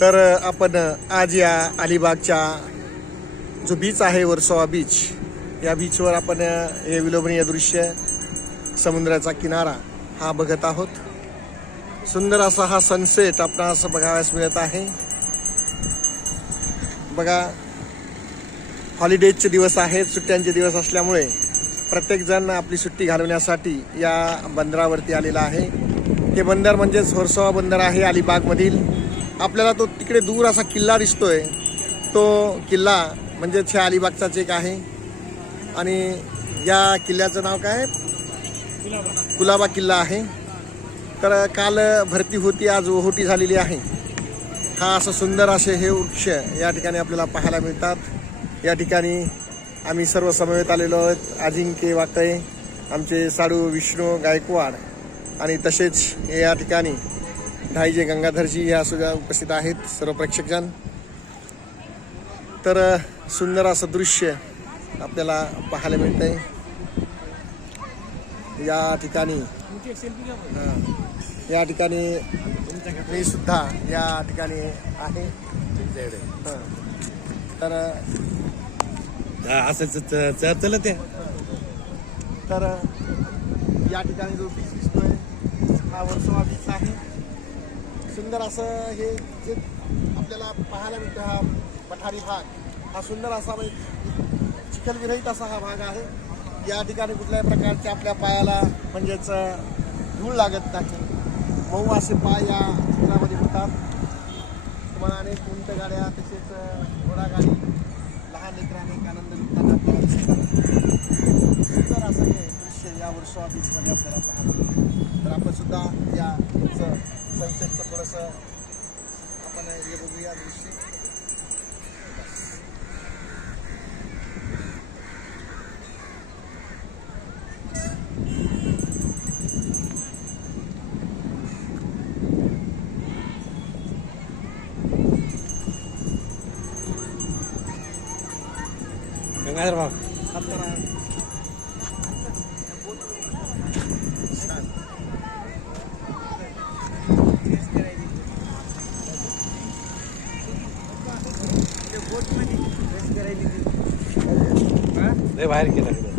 तर आपण आज या अलिबागच्या जो बीच आहे वर्सोवा बीच, या बीचवर आपण हे विलोभनीय दृश्य समुद्राचा किनारा हा बघत आहोत. सुंदर असा हा सनसेट आपणास बघावयास मिळत आहे. बघा, हॉलिडेजचे दिवस आहेत, सुट्ट्यांचे दिवस असल्यामुळे प्रत्येकजण आपली सुट्टी घालवण्यासाठी या बंदरावरती आलेला आहे. हे बंदर म्हणजेच वर्सोवा बंदर आहे अलिबागमधील. आपल्याला तो तिकडे दूर असा किल्ला दिसतोय, तो किल्ला म्हणजेच ह्या अलिबागचाच एक आहे. आणि या किल्ल्याचं नाव काय? कुलाबा किल्ला आहे. तर काल भरती होती, आज ओहोटी झालेली आहे. हा असं सुंदर असे हे वृक्ष या ठिकाणी आपल्याला पाहायला मिळतात. या ठिकाणी आम्ही सर्व समवेत आलेलो आहोत. अजिंक्य वाकळे, आमचे साडू विष्णू गायकवाड आणि तसेच या ठिकाणी ढाईजे गंगाधरजी या सुद्धा उपस्थित आहेत, सर्व प्रेक्षकजण. तर सुंदर असं दृश्य आपल्याला पाहायला मिळतंय या ठिकाणी. या ठिकाणी मी सुद्धा या ठिकाणी आहे. तर असं चलत आहे. तर या ठिकाणी जो बीच दिसतोय हा वर्सोवा बीच आहे. सुंदर असं हे जे आपल्याला पाहायला मिळतं, हा पठारी भाग हा सुंदर असा म्हणजे चिखलविरहित असा हा भाग आहे. या ठिकाणी कुठल्याही प्रकारच्या आपल्या पायाला म्हणजेच धूळ लागत नाही. मऊ असे पाय या चिखलामध्ये होतात. तुम्हाला अनेक उंट गाड्या तसेच घोडागाडी लहान लेकरांनी आनंद लुटताना आपल्याला दिसतात. सुंदर असं हे दृश्य या वर्सोवा बीचमध्ये आपल्याला पाहायला. तर आपण सुद्धा या सनसेटचं थोडंसं आपण हे बघूया दृश्य. गंगाधर भाऊ, बाहेर केलं.